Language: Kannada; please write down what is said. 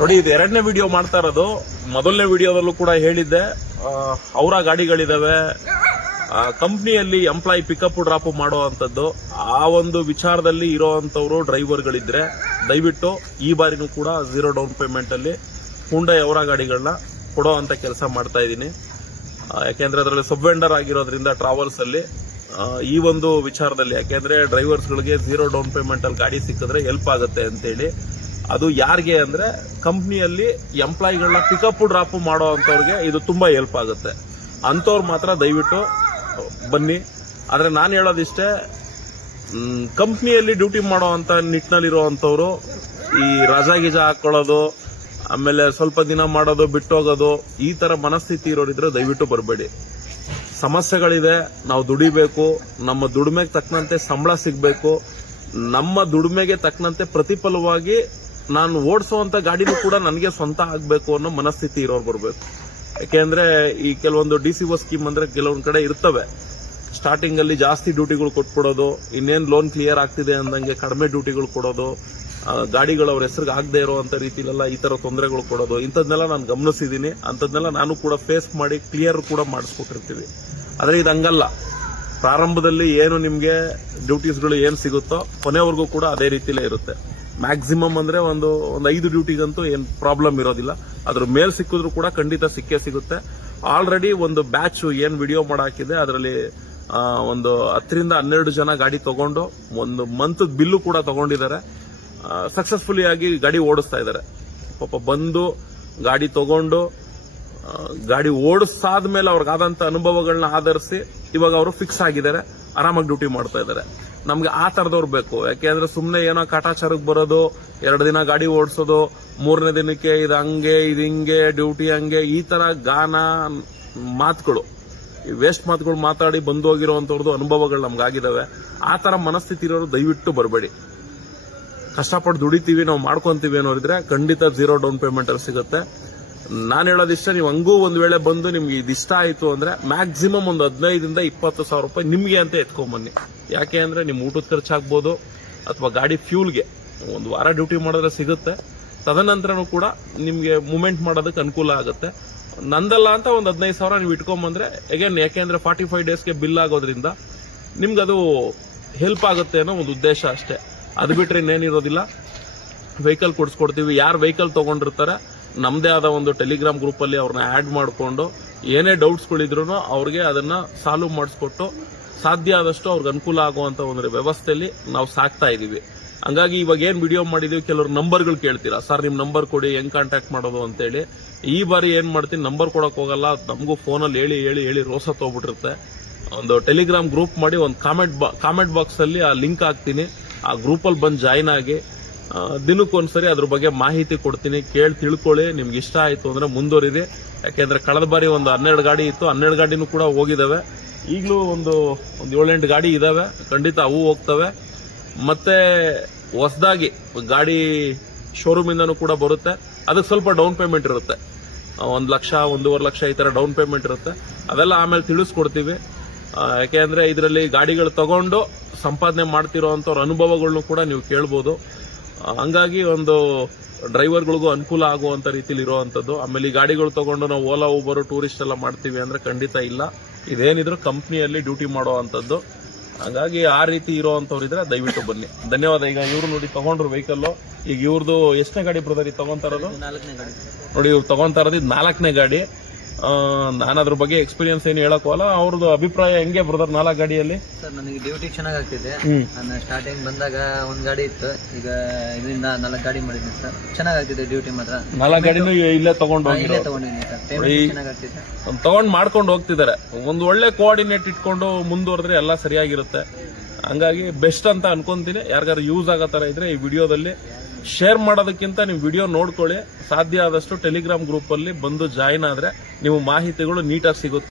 ನೋಡಿ, ಇದು ಎರಡನೇ ವಿಡಿಯೋ ಮಾಡ್ತಾ ಇರೋದು. ಮೊದಲನೇ ವಿಡಿಯೋದಲ್ಲೂ ಕೂಡ ಹೇಳಿದ್ದೆ, ಅವರ ಗಾಡಿಗಳಿದಾವೆ, ಕಂಪ್ನಿಯಲ್ಲಿ ಎಂಪ್ಲಾಯ್ ಪಿಕಪ್ ಡ್ರಾಪ್ ಮಾಡುವಂತದ್ದು. ಆ ಒಂದು ವಿಚಾರದಲ್ಲಿ ಇರೋಂಥವ್ರು ಡ್ರೈವರ್ಗಳಿದ್ರೆ ದಯವಿಟ್ಟು ಈ ಬಾರಿನೂ ಕೂಡ 0 ಡೌನ್ ಪೇಮೆಂಟ್ ಅಲ್ಲಿ ಹುಂಡೈ ಅವರ ಗಾಡಿಗಳನ್ನ ಕೊಡೋ ಅಂತ ಕೆಲಸ ಮಾಡ್ತಾ ಇದ್ದೀನಿ. ಯಾಕೆಂದ್ರೆ ಅದರಲ್ಲಿ ಸಬ್ ವೆಂಡರ್ ಆಗಿರೋದ್ರಿಂದ ಟ್ರಾವೆಲ್ಸ್ ಅಲ್ಲಿ ಈ ಒಂದು ವಿಚಾರದಲ್ಲಿ, ಯಾಕೆಂದ್ರೆ ಡ್ರೈವರ್ಸ್ ಗಳಿಗೆ 0 ಡೌನ್ ಪೇಮೆಂಟ್ ಅಲ್ಲಿ ಗಾಡಿ ಸಿಕ್ಕಿದ್ರೆ ಹೆಲ್ಪ್ ಆಗುತ್ತೆ ಅಂತೇಳಿ. ಅದು ಯಾರಿಗೆ ಅಂದ್ರೆ ಕಂಪ್ನಿಯಲ್ಲಿ ಎಂಪ್ಲಾಯಿಗಳನ್ನ ಪಿಕಪ್ ಡ್ರಾಪ್ ಮಾಡೋ ಅಂತವ್ರಿಗೆ ಇದು ತುಂಬಾ ಹೆಲ್ಪ್ ಆಗುತ್ತೆ. ಅಂತವ್ರು ಮಾತ್ರ ದಯವಿಟ್ಟು ಬನ್ನಿ. ಆದ್ರೆ ನಾನು ಹೇಳೋದಿಷ್ಟೇ, ಕಂಪ್ನಿಯಲ್ಲಿ ಡ್ಯೂಟಿ ಮಾಡೋ ಅಂತ ನಿಟ್ಟಿನಲ್ಲಿರುವಂತವ್ರು ಈ ರಜಾ ಗಿಜಾ ಹಾಕೊಳ್ಳೋದು, ಆಮೇಲೆ ಸ್ವಲ್ಪ ದಿನ ಮಾಡೋದು, ಬಿಟ್ಟೋಗೋದು, ಈ ತರ ಮನಸ್ಥಿತಿ ಇರೋರಿದ್ರೆ ದಯವಿಟ್ಟು ಬರಬೇಡಿ. ಸಮಸ್ಯೆಗಳಿದೆ, ನಾವು ದುಡಿಬೇಕು, ನಮ್ಮ ದುಡಿಮೆಗೆ ತಕ್ಕಂತೆ ಸಂಬಳ ಸಿಗಬೇಕು, ನಮ್ಮ ದುಡಿಮೆಗೆ ತಕ್ಕಂತೆ ಪ್ರತಿಫಲವಾಗಿ ನಾನು ಓಡಿಸುವಂತ ಗಾಡಿನೂ ಕೂಡ ನನಗೆ ಸ್ವಂತ ಆಗಬೇಕು ಅನ್ನೋ ಮನಸ್ಥಿತಿ ಇರೋರು ಬರಬೇಕು. ಯಾಕೆಂದ್ರೆ ಈ ಕೆಲವೊಂದು DCO ಸ್ಕೀಮ್ ಅಂದ್ರೆ ಕೆಲವೊಂದ್ ಕಡೆ ಇರ್ತವೆ. ಸ್ಟಾರ್ಟಿಂಗ್ ಅಲ್ಲಿ ಜಾಸ್ತಿ ಡ್ಯೂಟಿಗಳು ಕೊಟ್ಬಿಡೋದು, ಇನ್ನೇನ್ ಲೋನ್ ಕ್ಲಿಯರ್ ಆಗ್ತಿದೆ ಅಂದಂಗೆ ಕಡಿಮೆ ಡ್ಯೂಟಿಗಳು ಕೊಡೋದು, ಗಾಡಿಗಳು ಅವ್ರ ಹೆಸರಿಗೆ ಆಗದೆ ಇರುವಂತ ರೀತಿಲೆಲ್ಲ ಈ ತರ ತೊಂದರೆಗಳು ಕೊಡೋದು, ಇಂಥದ್ನೆಲ್ಲ ನಾನು ಗಮನಿಸಿದ್ದೀನಿ. ಅಂಥದ್ನೆಲ್ಲ ನಾನು ಕೂಡ ಫೇಸ್ ಮಾಡಿ ಕ್ಲಿಯರ್ ಕೂಡ ಮಾಡಿಸ್ಕೊಟ್ಟಿರ್ತೀವಿ. ಆದ್ರೆ ಇದು ಹಂಗಲ್ಲ. ಪ್ರಾರಂಭದಲ್ಲಿ ಏನು ನಿಮ್ಗೆ ಡ್ಯೂಟೀಸ್ಗಳು ಏನ್ ಸಿಗುತ್ತೋ ಕೊನೆವರೆಗೂ ಕೂಡ ಅದೇ ರೀತಿಲೇ ಇರುತ್ತೆ. ಮ್ಯಾಕ್ಸಿಮಮ್ ಅಂದ್ರೆ ಒಂದು 5 ಡ್ಯೂಟಿಗಂತೂ ಏನ್ ಪ್ರಾಬ್ಲಮ್ ಇರೋದಿಲ್ಲ. ಅದ್ರ ಮೇಲ್ ಸಿಕ್ಕಿದ್ರು ಕೂಡ ಖಂಡಿತ ಸಿಕ್ಕೇ ಸಿಗುತ್ತೆ. ಆಲ್ರೆಡಿ ಒಂದು ಬ್ಯಾಚ್ ಏನ್ ವಿಡಿಯೋ ಮಾಡಾಕಿದೆ, ಅದರಲ್ಲಿ ಒಂದು 10 ರಿಂದ 12 ಜನ ಗಾಡಿ ತಗೊಂಡು ಒಂದು ಮಂತ್ ಬಿಲ್ಲು ಕೂಡ ತಗೊಂಡಿದ್ದಾರೆ. ಸಕ್ಸಸ್ಫುಲಿ ಆಗಿ ಗಾಡಿ ಓಡಿಸ್ತಾ ಇದ್ದಾರೆ. ಪಾಪ ಬಂದು ಗಾಡಿ ತಗೊಂಡು ಗಾಡಿ ಓಡಿಸಾದ್ಮೇಲೆ ಅವ್ರಿಗಾದಂತ ಅನುಭವಗಳನ್ನ ಆಧರಿಸಿ ಇವಾಗ ಅವರು ಫಿಕ್ಸ್ ಆಗಿದ್ದಾರೆ, ಆರಾಮಾಗಿ ಡ್ಯೂಟಿ ಮಾಡ್ತಾ ಇದ್ದಾರೆ. ನಮ್ಗೆ ಆ ತರದವ್ರು ಬೇಕು. ಯಾಕೆಂದ್ರೆ ಸುಮ್ನೆ ಏನೋ ಕಾಟಾಚಾರಕ್ಕೆ ಬರೋದು, 2 ದಿನ ಗಾಡಿ ಓಡಿಸೋದು, 3ನೇ ದಿನಕ್ಕೆ ಇದು ಹಂಗೆ ಇದು ಹಿಂಗೆ ಡ್ಯೂಟಿ ಹಂಗೆ, ಈ ತರ ಗಾನ ಮಾತುಗಳು, ವೇಸ್ಟ್ ಮಾತುಗಳು ಮಾತಾಡಿ ಬಂದು ಹೋಗಿರುವಂತವ್ರದ್ದು ಅನುಭವಗಳು ನಮ್ಗಾಗಿದಾವೆ. ಆ ತರ ಮನಸ್ಥಿತಿ ಇರೋರು ದಯವಿಟ್ಟು ಬರಬೇಡಿ. ಕಷ್ಟಪಟ್ಟು ದುಡಿತೀವಿ, ನಾವು ಮಾಡ್ಕೊಂತೀವಿ ಅನ್ನೋರಿದ್ರೆ ಖಂಡಿತ 0 ಡೌನ್ ಪೇಮೆಂಟ್ ಅಲ್ಲಿ ಸಿಗುತ್ತೆ. ನಾನು ಹೇಳೋದಿಷ್ಟ, ನೀವು ಹಂಗೂ ಒಂದ್ ವೇಳೆ ಬಂದು ನಿಮ್ಗೆ ಇದಿಷ್ಟ ಆಯ್ತು ಅಂದ್ರೆ ಮ್ಯಾಕ್ಸಿಮಮ್ ಒಂದು 15 ರಿಂದ 20 ಸಾವಿರ ರೂಪಾಯಿ ನಿಮ್ಗೆ ಅಂತ ಎತ್ಕೊಂಡ್ಬನ್ನಿ. ಯಾಕೆ ಅಂದ್ರೆ ನಿಮ್ ಊಟದ ಖರ್ಚಾಗ್ಬೋದು, ಅಥವಾ ಗಾಡಿ ಫ್ಯೂಲ್ಗೆ 1 ವಾರ ಡ್ಯೂಟಿ ಮಾಡಿದ್ರೆ ಸಿಗುತ್ತೆ. ತದನಂತರನೂ ಕೂಡ ನಿಮ್ಗೆ ಮೂವ್ಮೆಂಟ್ ಮಾಡೋದಕ್ಕೆ ಅನುಕೂಲ ಆಗುತ್ತೆ. ನಂದಲ್ಲ ಅಂತ ಒಂದು 15 ಸಾವಿರ ನೀವು ಇಟ್ಕೊಂಡ್ಬಂದ್ರೆ ಅಗೇನ್, ಯಾಕೆಂದ್ರೆ 45 ಡೇಸ್ಗೆ ಬಿಲ್ ಆಗೋದ್ರಿಂದ ನಿಮ್ಗೆ ಅದು ಹೆಲ್ಪ್ ಆಗುತ್ತೆ ಅನ್ನೋ ಒಂದು ಉದ್ದೇಶ ಅಷ್ಟೇ. ಅದು ಬಿಟ್ರೆ ಇನ್ನೇನಿರೋದಿಲ್ಲ. ವೆಹಿಕಲ್ ಕೊಡಿಸ್ಕೊಡ್ತೀವಿ. ಯಾರು ವೆಹಿಕಲ್ ತಗೊಂಡಿರ್ತಾರೆ ನಮ್ದೇ ಆದ ಒಂದು ಟೆಲಿಗ್ರಾಮ್ ಗ್ರೂಪ್ ಅಲ್ಲಿ ಅವ್ರನ್ನ ಆಡ್ ಮಾಡಿಕೊಂಡು ಏನೇ ಡೌಟ್ಸ್ಗಳಿದ್ರು ಅವ್ರಿಗೆ ಅದನ್ನ ಸಾಲ್ವ್ ಮಾಡಿಸ್ಕೊಟ್ಟು ಸಾಧ್ಯ ಆದಷ್ಟು ಅವ್ರಿಗೆ ಅನುಕೂಲ ಆಗುವಂತ ಒಂದು ವ್ಯವಸ್ಥೆಯಲ್ಲಿ ನಾವು ಸಾಕ್ತಾ ಇದೀವಿ. ಹಂಗಾಗಿ ಇವಾಗ ಏನ್ ವಿಡಿಯೋ ಮಾಡಿದೀವಿ, ಕೆಲವರು ನಂಬರ್ಗಳು ಕೇಳ್ತೀರಾ, ಸರ್ ನಿಮ್ ನಂಬರ್ ಕೊಡಿ, ಹೆಂಗ್ ಕಾಂಟ್ಯಾಕ್ಟ್ ಮಾಡೋದು ಅಂತೇಳಿ. ಈ ಬಾರಿ ಏನ್ ಮಾಡ್ತೀನಿ, ನಂಬರ್ ಕೊಡಕ್ ಹೋಗಲ್ಲ. ನಮಗೂ ಫೋನಲ್ಲಿ ಹೇಳಿ ರೋಸ ತಗೋಬಿಟ್ಟಿರುತ್ತೆ. ಒಂದು ಟೆಲಿಗ್ರಾಮ್ ಗ್ರೂಪ್ ಮಾಡಿ ಒಂದು ಕಾಮೆಂಟ್ ಬಾಕ್ಸ್ ಅಲ್ಲಿ ಆ ಲಿಂಕ್ ಹಾಕ್ತೀನಿ. ಆ ಗ್ರೂಪ್ ಅಲ್ಲಿ ಬಂದು ಜಾಯ್ನ್ ಆಗಿ ದಿನಕ್ಕೊಂದ್ಸರಿ ಅದ್ರ ಬಗ್ಗೆ ಮಾಹಿತಿ ಕೊಡ್ತೀನಿ. ಕೇಳಿ ತಿಳ್ಕೊಳ್ಳಿ. ನಿಮ್ಗೆ ಇಷ್ಟ ಆಯ್ತು ಅಂದ್ರೆ ಮುಂದುವರಿದೆ. ಯಾಕೆಂದ್ರೆ ಕಳೆದ ಬಾರಿ ಒಂದು 12 ಗಾಡಿ ಇತ್ತು, 12 ಗಾಡಿನೂ ಕೂಡ ಹೋಗಿದಾವೆ. ಈಗಲೂ ಒಂದು 7-8 ಗಾಡಿ ಇದಾವೆ, ಖಂಡಿತ ಅವು ಹೋಗ್ತವೆ. ಮತ್ತೆ ಹೊಸದಾಗಿ ಗಾಡಿ ಶೋರೂಮ್ ಇಂದನೂ ಕೂಡ ಬರುತ್ತೆ. ಅದಕ್ಕೆ ಸ್ವಲ್ಪ ಡೌನ್ ಪೇಮೆಂಟ್ ಇರುತ್ತೆ, 1 ಲಕ್ಷ 1.5 ಲಕ್ಷ ಈ ತರ ಡೌನ್ ಪೇಮೆಂಟ್ ಇರುತ್ತೆ. ಅದೆಲ್ಲ ಆಮೇಲೆ ತಿಳಿಸ್ಕೊಡ್ತೀವಿ. ಯಾಕೆಂದ್ರೆ ಇದರಲ್ಲಿ ಗಾಡಿಗಳು ತಗೊಂಡು ಸಂಪಾದನೆ ಮಾಡ್ತಿರೋ ಅಂತವ್ರ ಅನುಭವಗಳನ್ನು ಕೂಡ ನೀವು ಕೇಳ್ಬೋದು. ಹಂಗಾಗಿ ಒಂದು ಡ್ರೈವರ್ಗಳಿಗೂ ಅನುಕೂಲ ಆಗುವಂತ ರೀತಿಲಿ ಇರುವಂತದ್ದು. ಆಮೇಲೆ ಈ ಗಾಡಿಗಳು ತಗೊಂಡು ನಾವು ಓಲಾ ಊಬರ್ ಟೂರಿಸ್ಟ್ ಎಲ್ಲ ಮಾಡ್ತೀವಿ ಅಂದ್ರೆ ಖಂಡಿತ ಇಲ್ಲ. ಇದೇನಿದ್ರು ಕಂಪ್ನಿಯಲ್ಲಿ ಡ್ಯೂಟಿ ಮಾಡುವಂತದ್ದು. ಹಾಗಾಗಿ ಆ ರೀತಿ ಇರೋವಂಥವ್ರಿದ್ರೆ ದಯವಿಟ್ಟು ಬನ್ನಿ. ಧನ್ಯವಾದ. ಈಗ ಇವ್ರು ನೋಡಿ ತಗೊಂಡ್ರು ವೆಹಿಕಲ್. ಈಗ ಇವ್ರದ್ದು ಎಷ್ಟನೇ ಗಾಡಿ ಬ್ರದರ್ ತಗೊಂತಾ ಇರೋದು? 4ನೇ ಗಾಡಿ ನೋಡಿ, ಇವ್ರು ತಗೊಂತಾ ಇರೋದು 4ನೇ ಗಾಡಿ. ನಾನು ಅದ್ರ ಬಗ್ಗೆ ಎಕ್ಸ್ಪೀರಿಯನ್ಸ್ ಏನು ಹೇಳಕೋಲ್ಲ. ಅವ್ರದ್ದು ಅಭಿಪ್ರಾಯ ಹೆಂಗೆ ಬ್ರದರ್ 4 ಗಾಡಿಯಲ್ಲಿ? ಸರ್, ನನಗೆ ಡ್ಯೂಟಿ ಚೆನ್ನಾಗ್ ಆಗ್ತಿದೆ. ನಾನು ಸ್ಟಾರ್ಟಿಂಗ್ ಬಂದಾಗ 1 ಗಾಡಿ ಇತ್ತು, ಈಗ ಇದರಿಂದ 4 ಗಾಡಿ ಮಾಡಿದ್ದೀನಿ ಸರ್. ಚೆನ್ನಾಗ್ ಆಗ್ತಿದೆ ಡ್ಯೂಟಿ ಮಾತ್ರ. 4 ಗಾಡಿನೂ ಇಲ್ಲೇ ತಗೊಂಡಿದ್ದೀನಿ ಸರ್. ಪೇಮೆಂಟ್ ಚೆನ್ನಾಗ್ ಆಗ್ತಿದೆ. ತಗೊಂಡ್ ಮಾಡ್ಕೊಂಡು ಹೋಗ್ತಿದ್ದಾರೆ. ಒಂದು ಒಳ್ಳೆ ಕೋಆರ್ಡಿನೇಟ್ ಇಟ್ಕೊಂಡು ಮುಂದುವರೆದ್ರೆ ಎಲ್ಲ ಸರಿಯಾಗಿರುತ್ತೆ. ಹಂಗಾಗಿ ಬೆಸ್ಟ್ ಅಂತ ಅನ್ಕೊಂತೀನಿ. ಯಾರಿಗಾರು ಯೂಸ್ ಆಗೋ ತರ ಇದ್ರೆ ಈ ವಿಡಿಯೋದಲ್ಲಿ ಶೇರ್ ಮಾಡೋದಕ್ಕಿಂತ ನೀವು ವಿಡಿಯೋ ನೋಡ್ಕೊಳ್ಳಿ. ಸಾಧ್ಯ ಆದಷ್ಟು ಟೆಲಿಗ್ರಾಮ್ ಗ್ರೂಪ್ ಅಲ್ಲಿ ಬಂದು ಜಾಯಿನ್ ಆದ್ರೆ ನೀವು ಮಾಹಿತಿಗಳು ನೀಟಾಗಿ ಸಿಗುತ್ತೆ.